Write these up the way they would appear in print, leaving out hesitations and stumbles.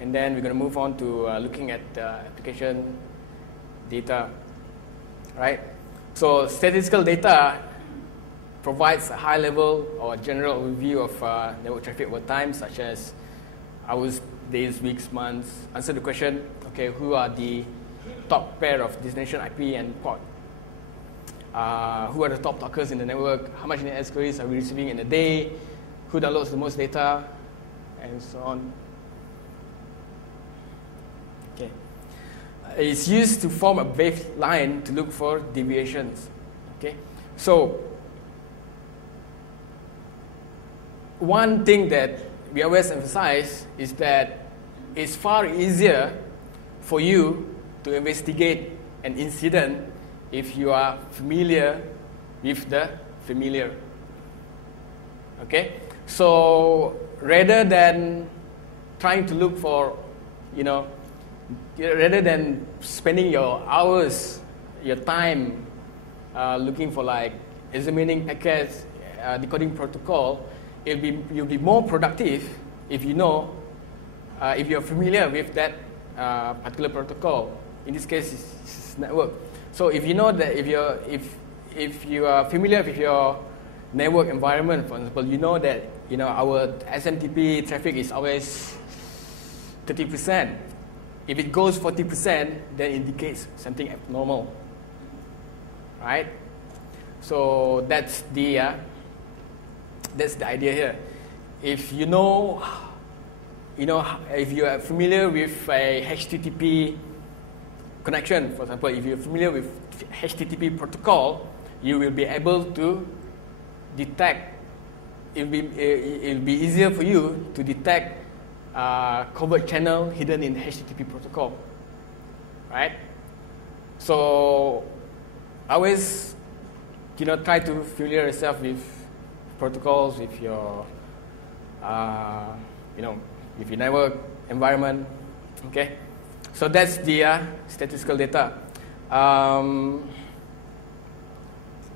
and then we're going to move on to looking at application data, right? So statistical data provides a high-level or general overview of network traffic over time, such as hours, days, weeks, months. Answer the question, okay, who are the top pair of destination IP and port? Who are the top talkers in the network? How much net queries are we receiving in a day? Who downloads the most data? And so on. Okay. It's used to form a baseline to look for deviations. Okay. So one thing that we always emphasize is that it's far easier for you to investigate an incident if you are familiar with the familiar. Okay? So rather than trying to look for, rather than spending your hours, your time looking for like examining packets, decoding protocol, you'll be more productive if you know, if you're familiar with that particular protocol. In this case, it's network. So if you know that if you are familiar with your network environment, for example, you know that our SMTP traffic is always 30%. If it goes 40%, then it indicates something abnormal, right? So that's the idea here. If if you are familiar with a HTTP connection, for example, if you're familiar with HTTP protocol, you will be able to detect. It'll be easier for you to detect covert channel hidden in HTTP protocol, right? So always, try to familiar yourself with protocols, with your, with your network environment. Okay, so that's the statistical data.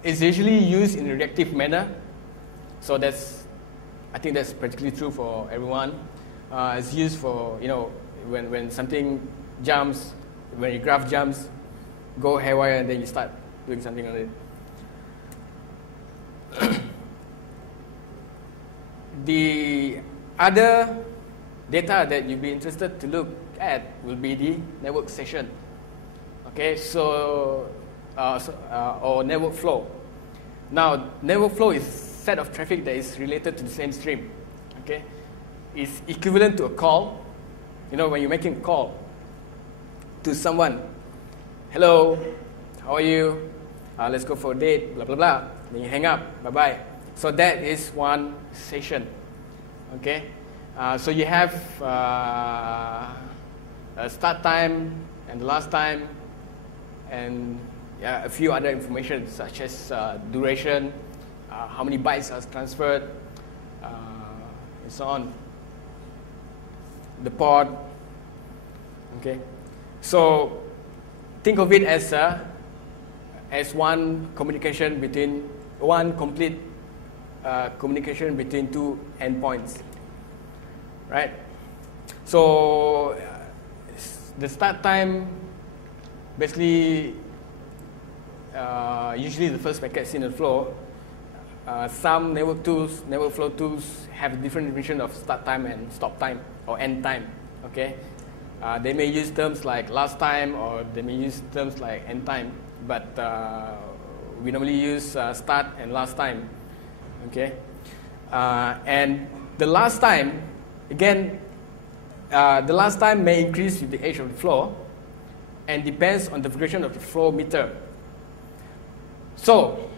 It's usually used in a reactive manner, so I think that's practically true for everyone. It's used for when something jumps, when your graph jumps, go haywire, and then you start doing something on it. The other data that you'll be interested to look at will be the network session. Okay, so or network flow. Now, network flow is a set of traffic that is related to the same stream. Okay, it's equivalent to a call. When you're making a call to someone, hello, how are you? Let's go for a date. Blah blah blah. Then you hang up. Bye bye. So that is one session. Okay, so you have a start time and the last time, and a few other information such as duration, how many bytes are transferred, and so on. The port. Okay, so think of it as one communication between one complete communication between two endpoints, right? So the start time, basically, usually the first packet in the flow. Some network flow tools have a different definition of start time and stop time or end time. Okay, they may use terms like last time or they may use terms like end time, but we normally use start and last time. Okay, and the last time, again, the last time may increase with the age of the flow and depends on the configuration of the flow meter. So,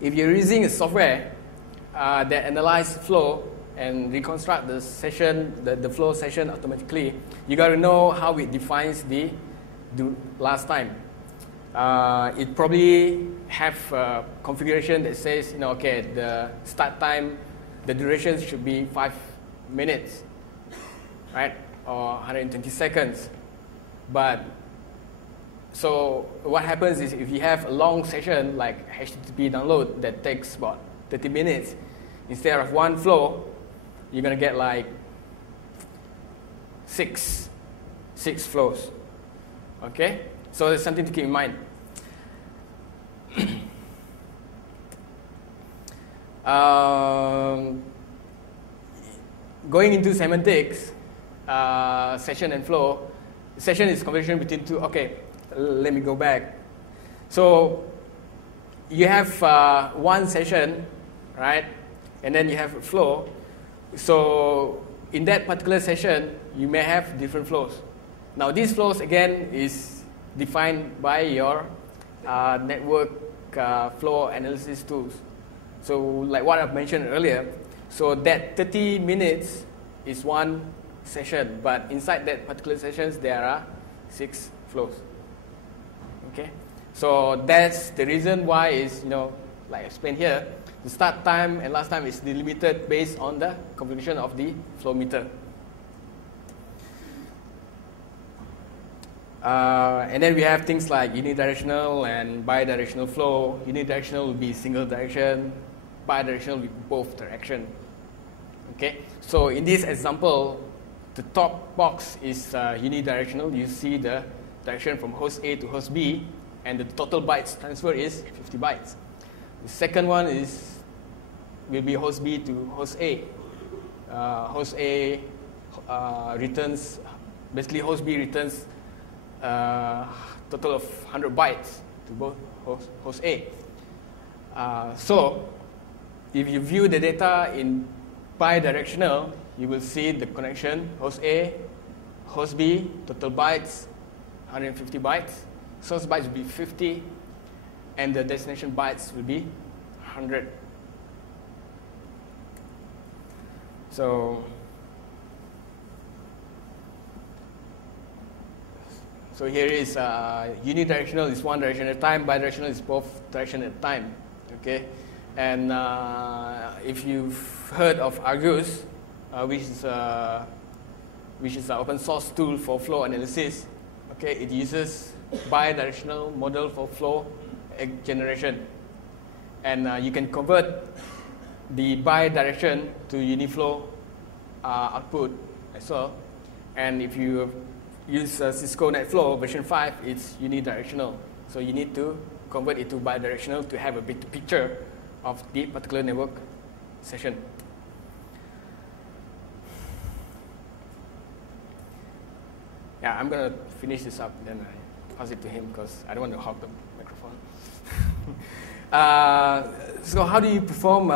if you're using a software that analyzes flow and reconstruct the session, the flow session automatically, you got to know how it defines the last time. It probably have a configuration that says, okay, the start time, the duration should be 5 minutes, right, or 120 seconds. But so what happens is if you have a long session like HTTP download that takes about 30 minutes, instead of one flow, you're gonna get like six flows. Okay, so there's something to keep in mind. Going into semantics, session and flow. Session is conversation between two. Okay, let me go back. So you have one session, right? And then you have a flow. So in that particular session, you may have different flows. Now these flows again is defined by your network flow analysis tools. So like what I've mentioned earlier, so that 30 minutes is one session, but inside that particular sessions there are 6 flows. Okay, so that's the reason why is, like I explained here, the start time and last time is delimited based on the configuration of the flow meter. And then we have things like unidirectional and bidirectional flow. Unidirectional will be single direction, bidirectional will be both direction. Okay, so in this example, the top box is unidirectional. You see the direction from host A to host B, and the total bytes transfer is 50 bytes. The second one will be host B to host A. Host A returns, basically host B returns total of 100 bytes to both host A. So if you view the data in bidirectional, you will see the connection host A, host B, total bytes 150 bytes, source bytes will be 50, and the destination bytes will be 100. So here is unidirectional is one direction at a time, bidirectional is both direction at a time. Okay, and if you've heard of Argus, which is an open source tool for flow analysis, okay, it uses bidirectional model for flow generation, and you can convert the bidirection to uniflow output as well. And if you use Cisco NetFlow version 5, it's unidirectional. So you need to convert it to bidirectional to have a big picture of the particular network session. Yeah, I'm going to finish this up, then I pass it to him because I don't want to hog the microphone. So how do you perform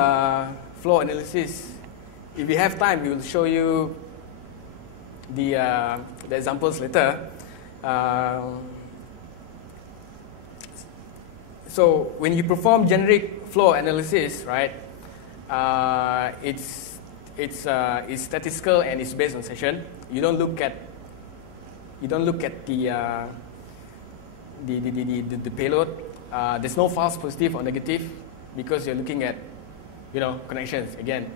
flow analysis? If we have time, we will show you the examples later. So when you perform generic flow analysis, right, it's statistical and it's based on session. You don't look at the payload. There's no false positive or negative because you're looking at connections again.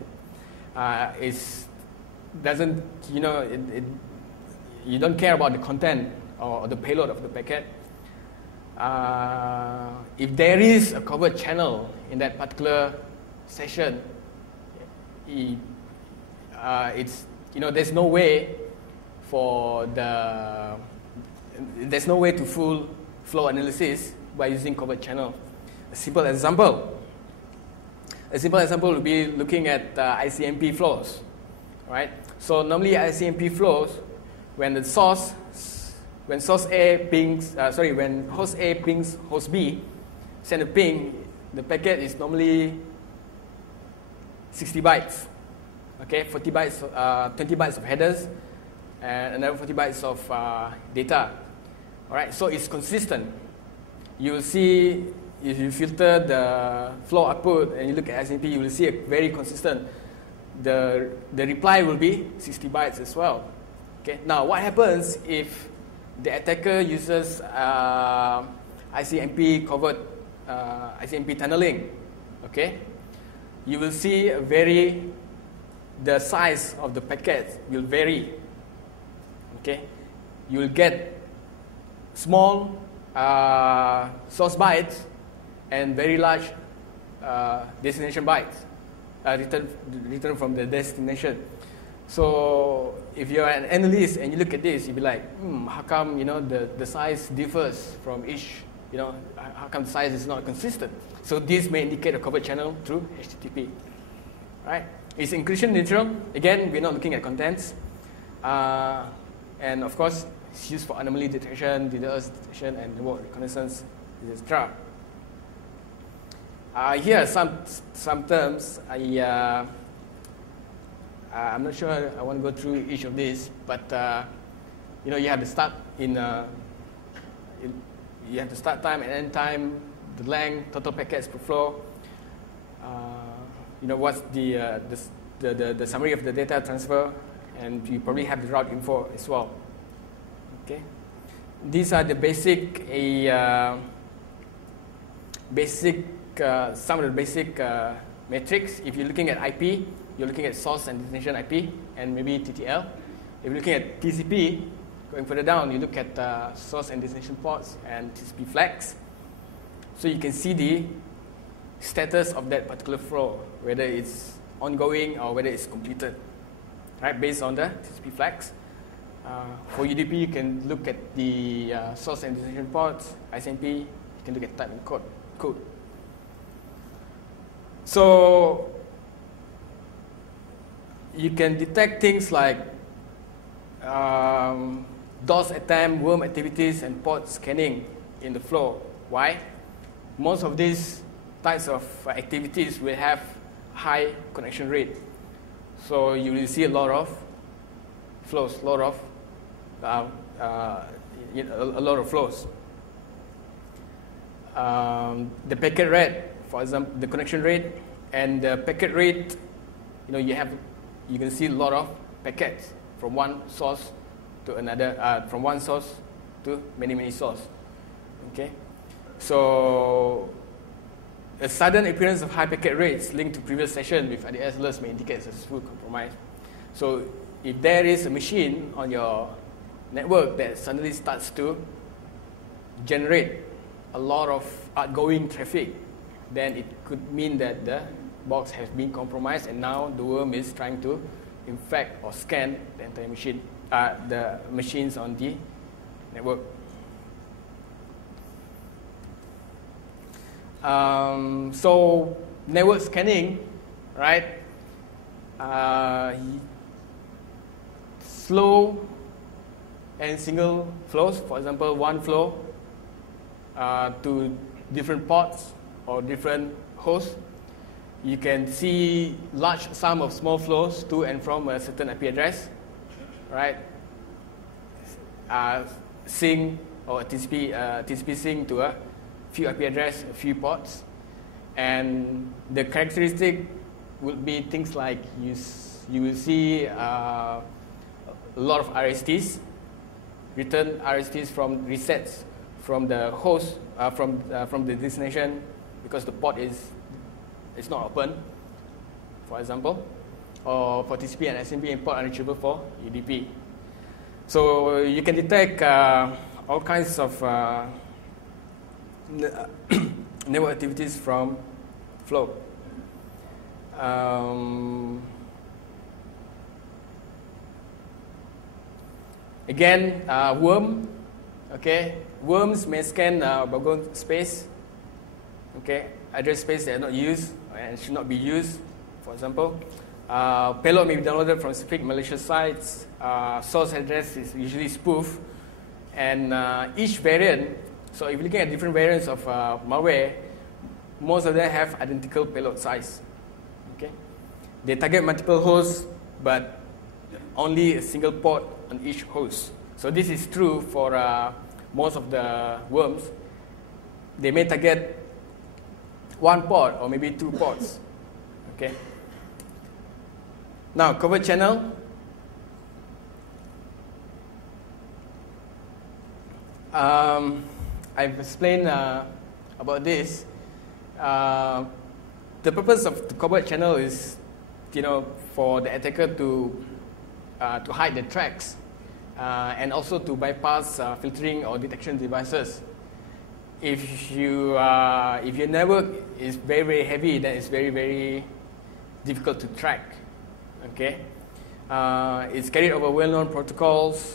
You don't care about the content or the payload of the packet. If there is a covered channel in that particular session, there's no way to fool flow analysis by using covered channel. A simple example would be looking at ICMP flows, right? So normally ICMP flows, when host A pings host B, send a ping, the packet is normally 60 bytes. Okay, 40 bytes, 20 bytes of headers, and another 40 bytes of data. All right, so it's consistent. You will see, if you filter the flow output and you look at ICMP, you will see a very consistent. The reply will be 60 bytes as well. Okay. Now, what happens if the attacker uses ICMP covered ICMP tunneling? Okay, you will see the size of the packet will vary. Okay, you will get small source bytes and very large destination bytes return from the destination. So if you're an analyst and you look at this, you'll be like, how come the size differs from each? How come the size is not consistent? So this may indicate a covert channel through HTTP, right? It's encryption neutral. Again, we're not looking at contents, and of course, it's used for anomaly detection, DDoS detection, and network reconnaissance, etc. Here are some terms. I'm not sure I want to go through each of these, but you have the start you have the start time and end time, the length, total packets per flow. What's the summary of the data transfer, and you probably have the route info as well. Okay, these are the some of the basic metrics. If you're looking at IP, you're looking at source and destination IP, and maybe TTL. If you're looking at TCP, going further down, you look at source and destination ports and TCP flags. So you can see the status of that particular flow, whether it's ongoing or whether it's completed, right? Based on the TCP flags. For UDP, you can look at the source and destination ports. ISMP, you can look at type and code. So you can detect things like DOS attempt, worm activities, and port scanning in the flow. Why? Most of these types of activities will have high connection rate. So you will see a lot of flows, a lot of flows. The packet rate, for example, the connection rate, and the packet rate, you can see a lot of packets from one source to another, from one source to many sources. Okay, so a sudden appearance of high packet rates linked to previous session with IDS alerts may indicate successful compromise. So if there is a machine on your network that suddenly starts to generate a lot of outgoing traffic, then it could mean that the box has been compromised, and now the worm is trying to infect or scan the entire machine, the machines on the network. So network scanning, right? Slow and single flows. For example, one flow to different ports or different hosts. You can see large sum of small flows to and from a certain IP address, right? Sync or TCP sync to a few IP address, a few ports, and the characteristic would be things like you will see a lot of RSTs, return RSTs from resets from the host, from the destination, because the port is not open, for example, or for TCP and SMP import unreachable for UDP. So you can detect all kinds of network activities from flow. Again, worm. Okay, worms may scan backbone space. Okay, address space that are not used and should not be used. For example, payload may be downloaded from specific malicious sites. Source address is usually spoof, and each variant. So if you're looking at different variants of malware, most of them have identical payload size. Okay, they target multiple hosts, but only a single port on each host. So this is true for most of the worms. They may target one port or maybe two ports. Okay. Now, covert channel. I've explained about this. The purpose of the covert channel is, for the attacker to hide the tracks and also to bypass filtering or detection devices. If your network is very heavy, then it's very difficult to track. Okay, It's carried over well-known protocols.